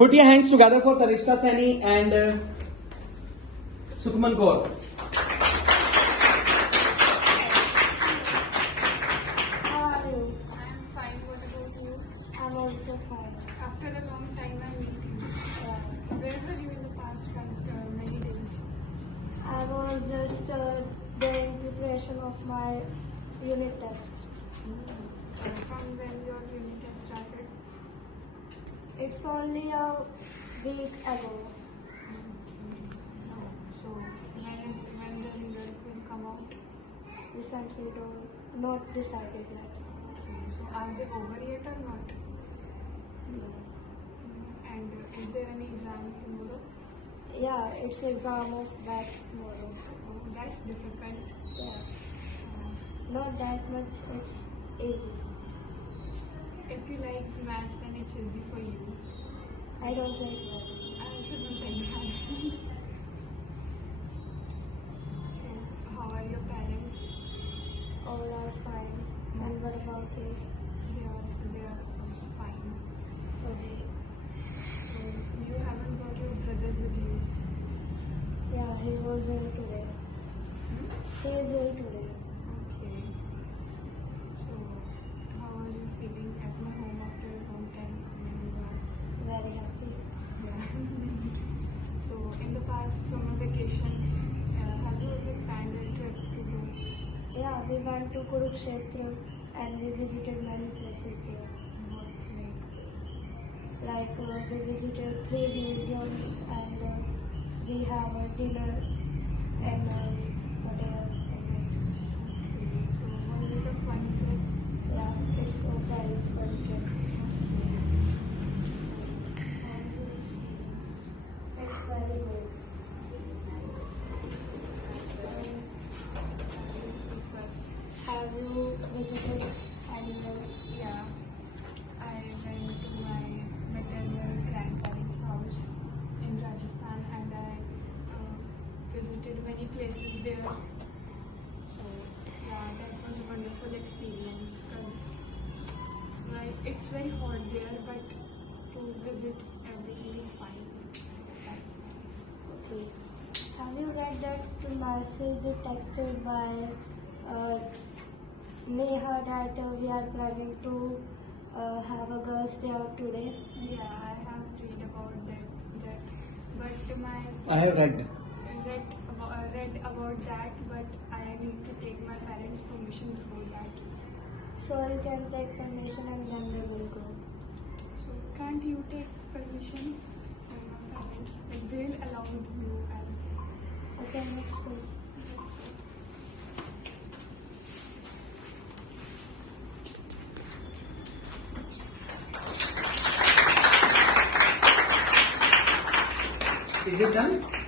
Put your hands together for Tarishta Saini and Sukhman Kaur. How are you? I'm fine. What about you? I'm also fine. After a long time, I'm meeting you. Where were you in the past many days? I was just doing preparation of my unit test. From when your unit has started? It's only a week ago. So when the result will come out? Recently, not decided yet. So are they over yet or not? No. And is there any exam tomorrow? Yeah, it's exam of maths tomorrow. Oh, that's difficult. Yeah, not that much. It's easy. If you like maths, then it's easy for you. I don't like maths. I also don't like maths. So how are your parents? All are fine. And what about you? They are also fine. Okay. So you haven't got your brother with you. Yeah, he was ill today. He is ill today. Okay. So how are you feeling at my home after a long time? Very happy. Yeah. So in the past summer vacations, have you ever planned a trip to go? Yeah, we went to Kurukshetra and we visited many places there. What Like we visited 3 museums and we have a dinner and a hotel. Okay. So was it a fun trip? Yeah, it's a very fun trip. How was your experience? It's very good. Have you visited anywhere? Yeah, I went to my maternal grandparents' house in Rajasthan and I visited many places there. So yeah, that was a wonderful experience because like it's very hot there, but to visit everything is fine. That's fine. Okay. Have you read that message texted by Neha that we are planning to have a girls' day out today? Yeah, I have read about that, but I have read. read about that, but I need to take my parents' permission before that. So you can take permission and then we will go. So can't you take permission from my parents? Like, they'll allow you and Okay, let's go. Is it done?